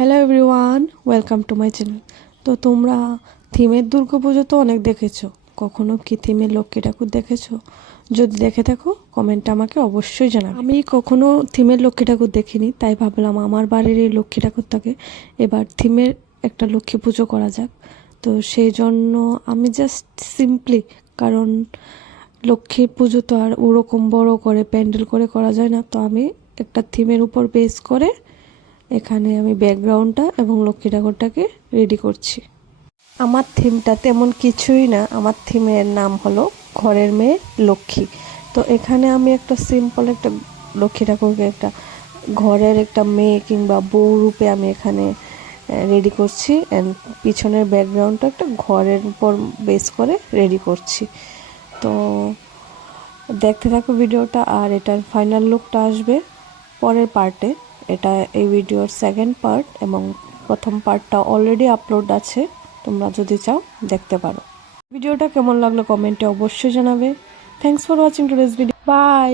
Hello everyone, welcome to my channel. তো তোমরা থিমের দুর্গাপুজো তো অনেক দেখেছো, কখনো কি থিমের লক্ষ্মী ঠাকুর দেখেছো? যদি দেখে থাকো কমেন্টে আমাকে অবশ্যই জানাবে। আমি কখনো থিমের লক্ষ্মী ঠাকুর দেখিনি, তাই ভাবলাম আমার বাড়ির এই লক্ষ্মী ঠাকুরটাকে এবার থিমের একটা লক্ষ্মী পুজো করা যাক। তো সেই জন্য আমি জাস্ট সিম্পলি, কারণ লক্ষ্মী পুজো তো আর ওরকম বড় করে প্যান্ডেল করে করা যায় না, তো আমি একটা থিমের উপর বেস করে এখানে আমি ব্যাকগ্রাউন্ডটা এবং লক্ষ্মী ঠাকুরটাকে রেডি করছি। আমার থিমটা তেমন কিছুই না, আমার থিমের নাম হলো ঘরের মেয়ে লক্ষ্মী। তো এখানে আমি একটা সিম্পল একটা লক্ষ্মী ঠাকুরকে একটা ঘরের একটা মেয়ে কিংবা বউ রূপে আমি এখানে রেডি করছি, অ্যান্ড পিছনের ব্যাকগ্রাউন্ডটা একটা ঘরের উপর বেস করে রেডি করছি। তো দেখতে থাকো ভিডিওটা, আর এটার ফাইনাল লুকটা আসবে পরের পার্টে। এটা এই ভিডিওর সেকেন্ড পার্ট এবং প্রথম পার্টটা অলরেডি আপলোড আছে, তোমরা যদি চাও দেখতে পারো। ভিডিওটা কেমন লাগলো কমেন্টে অবশ্যই জানাবে। Thanks for watching today's video, by.